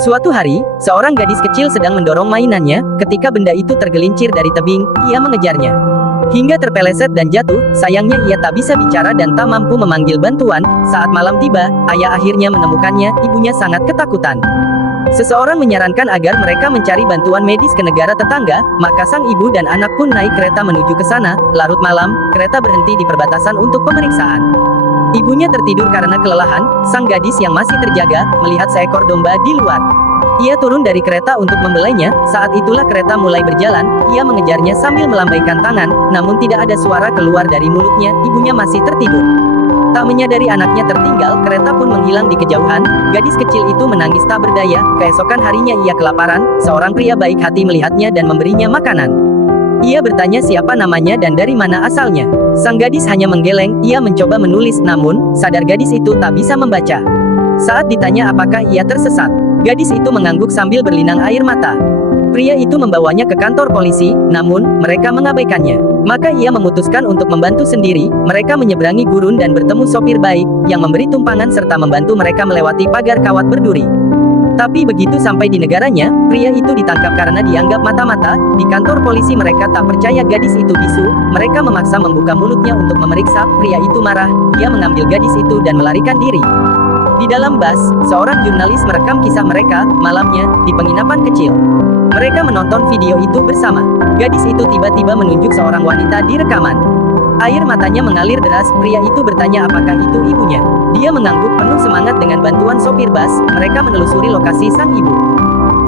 Suatu hari, seorang gadis kecil sedang mendorong mainannya, ketika benda itu tergelincir dari tebing, ia mengejarnya. Hingga terpeleset dan jatuh, sayangnya ia tak bisa bicara dan tak mampu memanggil bantuan. Saat malam tiba, ayah akhirnya menemukannya, ibunya sangat ketakutan. Seseorang menyarankan agar mereka mencari bantuan medis ke negara tetangga, maka sang ibu dan anak pun naik kereta menuju ke sana. Larut malam, kereta berhenti di perbatasan untuk pemeriksaan. Ibunya tertidur karena kelelahan, sang gadis yang masih terjaga, melihat seekor domba di luar. Ia turun dari kereta untuk membelainya, saat itulah kereta mulai berjalan, ia mengejarnya sambil melambaikan tangan, namun tidak ada suara keluar dari mulutnya, ibunya masih tertidur. Tak menyadari anaknya tertinggal, kereta pun menghilang di kejauhan, gadis kecil itu menangis tak berdaya, keesokan harinya ia kelaparan, seorang pria baik hati melihatnya dan memberinya makanan. Ia bertanya siapa namanya dan dari mana asalnya. Sang gadis hanya menggeleng, ia mencoba menulis, namun, sadar gadis itu tak bisa membaca. Saat ditanya apakah ia tersesat, gadis itu mengangguk sambil berlinang air mata. Pria itu membawanya ke kantor polisi, namun, mereka mengabaikannya. Maka ia memutuskan untuk membantu sendiri, mereka menyeberangi gurun dan bertemu sopir baik, yang memberi tumpangan serta membantu mereka melewati pagar kawat berduri. Tapi begitu sampai di negaranya, pria itu ditangkap karena dianggap mata-mata. Di kantor polisi mereka tak percaya gadis itu bisu, mereka memaksa membuka mulutnya untuk memeriksa, pria itu marah, dia mengambil gadis itu dan melarikan diri. Di dalam bus, seorang jurnalis merekam kisah mereka, malamnya, di penginapan kecil. Mereka menonton video itu bersama. Gadis itu tiba-tiba menunjuk seorang wanita di rekaman. Air matanya mengalir deras, pria itu bertanya apakah itu ibunya. Dia mengangguk penuh semangat dengan bantuan sopir bus, mereka menelusuri lokasi sang ibu.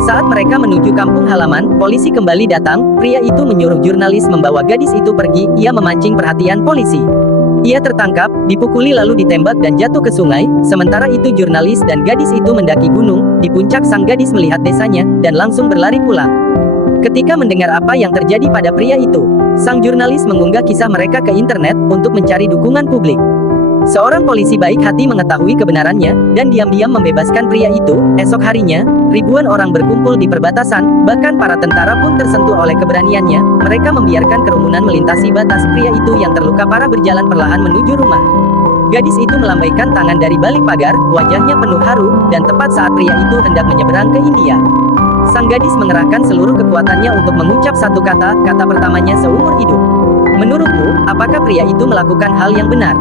Saat mereka menuju kampung halaman, polisi kembali datang, pria itu menyuruh jurnalis membawa gadis itu pergi, ia memancing perhatian polisi. Ia tertangkap, dipukuli lalu ditembak dan jatuh ke sungai, sementara itu jurnalis dan gadis itu mendaki gunung, di puncak sang gadis melihat desanya, dan langsung berlari pulang. Ketika mendengar apa yang terjadi pada pria itu, sang jurnalis mengunggah kisah mereka ke internet, untuk mencari dukungan publik. Seorang polisi baik hati mengetahui kebenarannya, dan diam-diam membebaskan pria itu. Esok harinya, ribuan orang berkumpul di perbatasan, bahkan para tentara pun tersentuh oleh keberaniannya, mereka membiarkan kerumunan melintasi batas, pria itu yang terluka parah berjalan perlahan menuju rumah. Gadis itu melambaikan tangan dari balik pagar, wajahnya penuh haru, dan tepat saat pria itu hendak menyeberang ke India. Sang gadis mengerahkan seluruh kekuatannya untuk mengucap satu kata, kata pertamanya seumur hidup. Menurutmu, apakah pria itu melakukan hal yang benar?